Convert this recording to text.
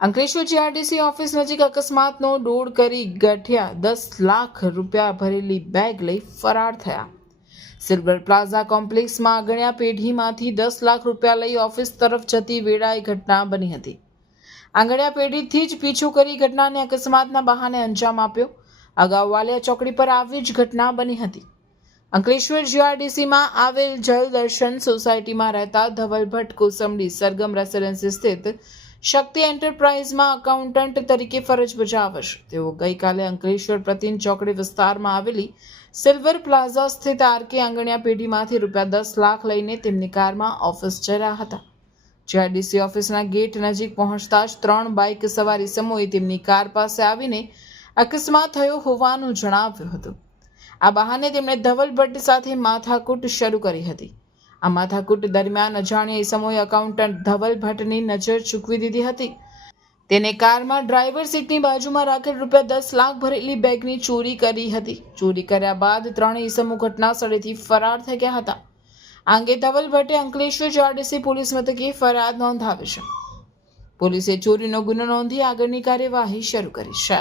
Ankleshwar GRDC office નજીક અકસ્માતનો દોડ કરી ગઠિયા 10 લાખ રૂપિયા ભરેલી બેગ લઈ ફરાર થયા। સિલ્વર પ્લાઝા કોમ્પ્લેક્સમાં અગણ્યા પેઢીમાંથી 10 લાખ રૂપિયા લઈ ઓફિસ તરફ જતી વેળાએ ઘટના બની હતી। આંગણિયા પેઢીથી જ પીછો કરી ઘટનાને અકસ્માતના બહાને અંજામ આપ્યો। અગાઉ વાલિયા ચોકડી પર આવી જ ઘટના બની હતી। અંકલેશ્વર જીઆરડીસીમાં આવેલ જલદર્શન સોસાયટીમાં રહેતા ધવલ ભટ્ટ કોસંબડી સરગમ રેસિડેન્સી સ્થિત શક્તિ એન્ટરપ્રાઇઝમાં અકાઉન્ટન્ટ તરીકે ફરજ બજાવે છે। તેઓ ગઈકાલે અંકલેશ્વર પ્રતિન ચોકડી વિસ્તારમાં આવેલી સિલ્વર પ્લાઝા સ્થિત આરકે આંગણિયા પેઢીમાંથી રૂપિયા 10 લાખ લઈને તેમની કારમાં ઓફિસ જઈ રહ્યા હતા। જીઆરડીસી ઓફિસના ગેટ નજીક પહોંચતા જ 3 બાઇક સવાર ઇસમોએ તેમની કાર પાસે આવીને અકસ્માત થયો હોવાનું જણાવ્યું હતું। આ બહાને તેમણે ધવલ ભટ્ટ સાથે માથાકૂટ શરૂ કરી હતી। આ માથાકૂટ દરમિયાન અજાણ્યા ઇસમોએ અકાઉન્ટન્ટ ધવલ ભટ્ટની નજર ચૂકવી દીધી હતી। તેને કારમાં ડ્રાઈવર સીટની બાજુમાં રાખેલ રૂપિયા 10 લાખ ભરેલી બેગની ચોરી કરી હતી। ચોરી કર્યા બાદ 3 ઇસમો ઘટના સ્થળેથી ફરાર થઈ ગયા હતા। આ અંગે ધવલ ભટ્ટે અંકલેશ્વર જીઆરડીસી પોલીસ મથકે ફરિયાદ નોંધાવી છે। પોલીસે ચોરીનો ગુનો નોંધી આગળની કાર્યવાહી શરૂ કરી છે।